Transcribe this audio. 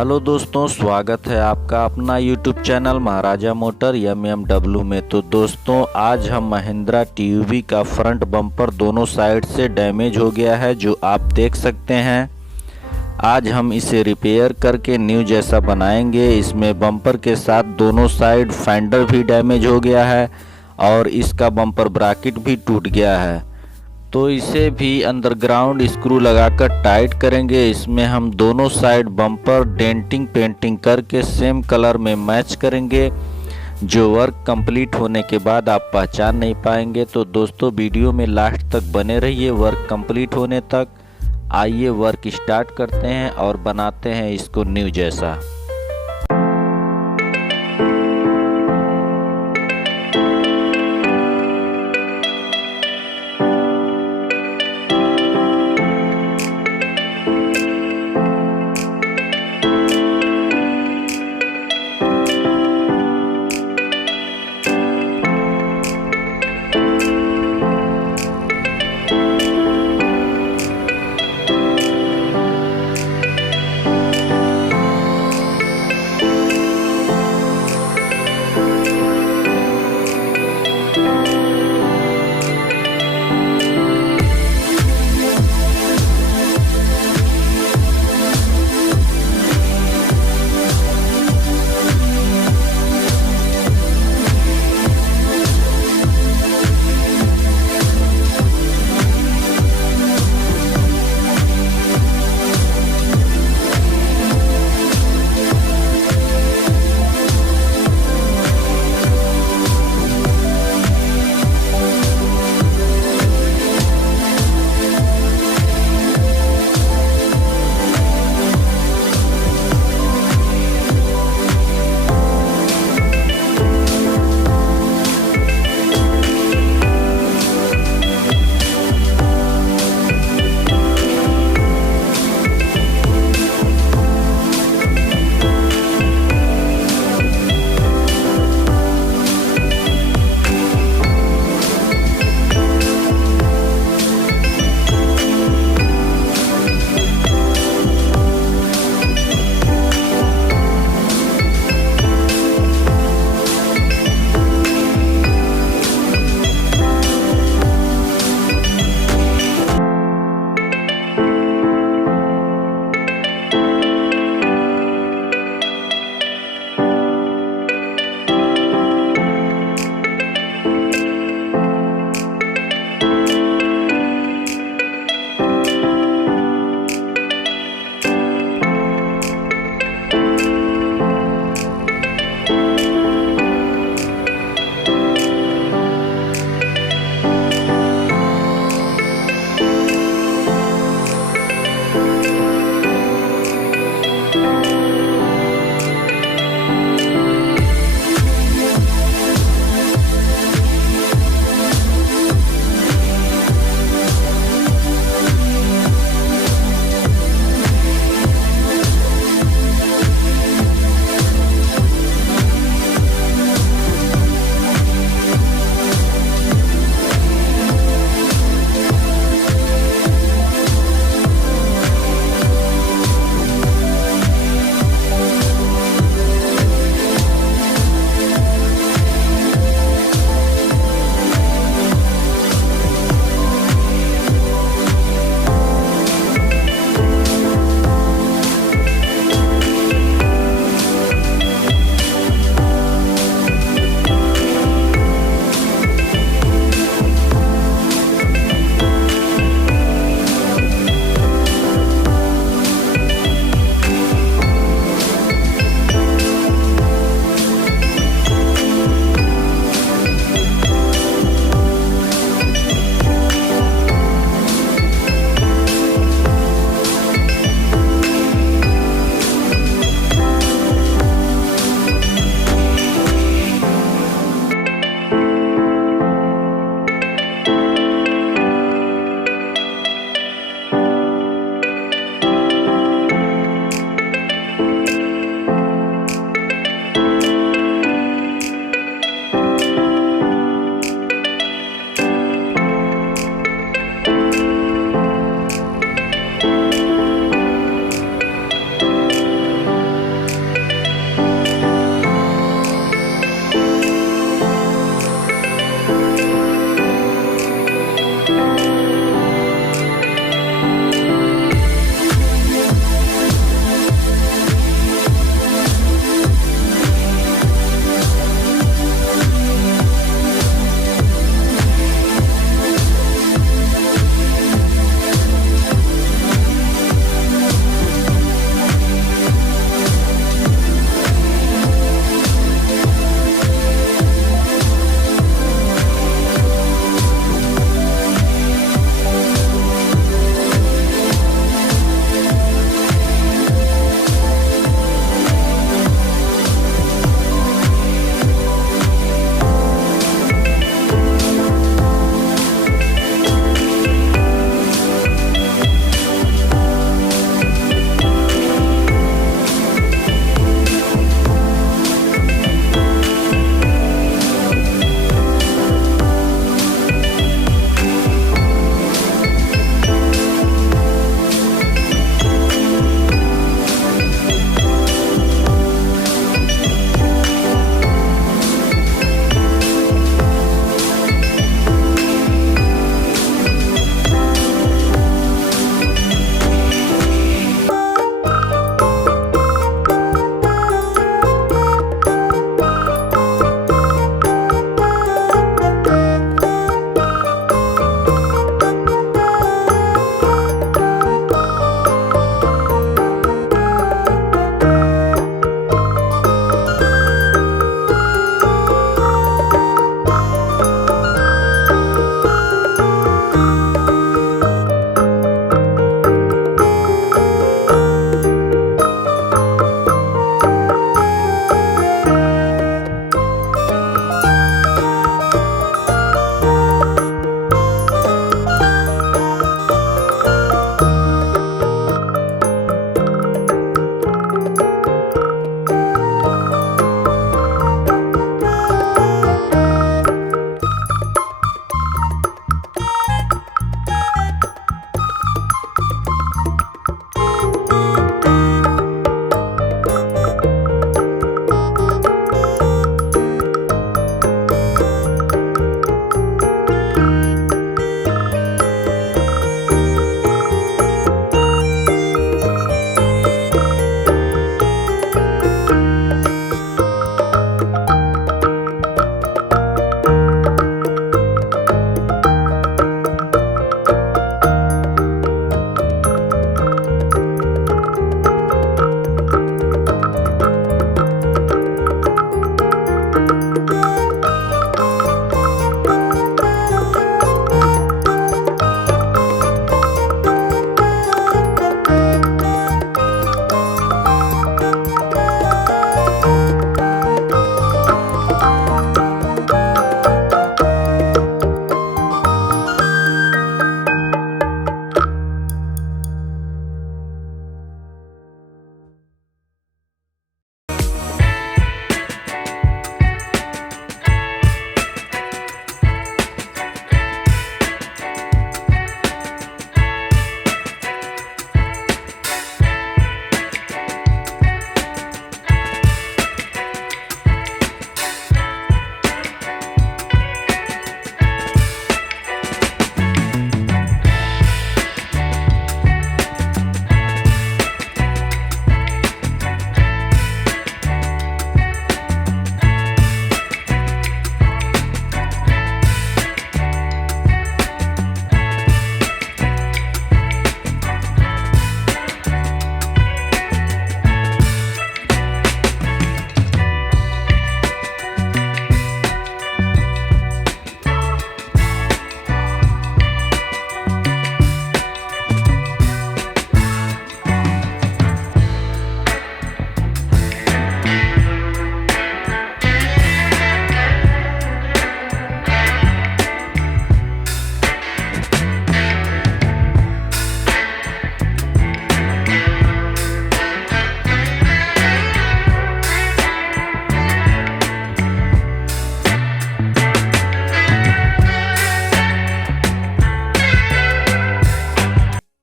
Hello दोस्तों, स्वागत है आपका अपना यूट्यूब चैनल महाराजा मोटर MMW में। तो दोस्तों, आज हम महिंद्रा TUV का फ्रंट बम्पर दोनों साइड से डैमेज हो गया है, जो आप देख सकते हैं। आज हम इसे रिपेयर करके न्यू जैसा बनाएंगे। इसमें बम्पर के साथ दोनों साइड फेंडर भी डैमेज हो गया है और इसका बम्पर ब्रैकेट भी टूट गया है। तो इसे भी अंडरग्राउंड स्क्रू लगाकर टाइट करेंगे। इसमें हम दोनों साइड बम्पर डेंटिंग पेंटिंग करके सेम कलर में मैच करेंगे, जो वर्क कंप्लीट होने के बाद आप पहचान नहीं पाएंगे। तो दोस्तों, वीडियो में लास्ट तक बने रहिए वर्क कंप्लीट होने तक। आइए वर्क स्टार्ट करते हैं और बनाते हैं इसको न्यू जैसा।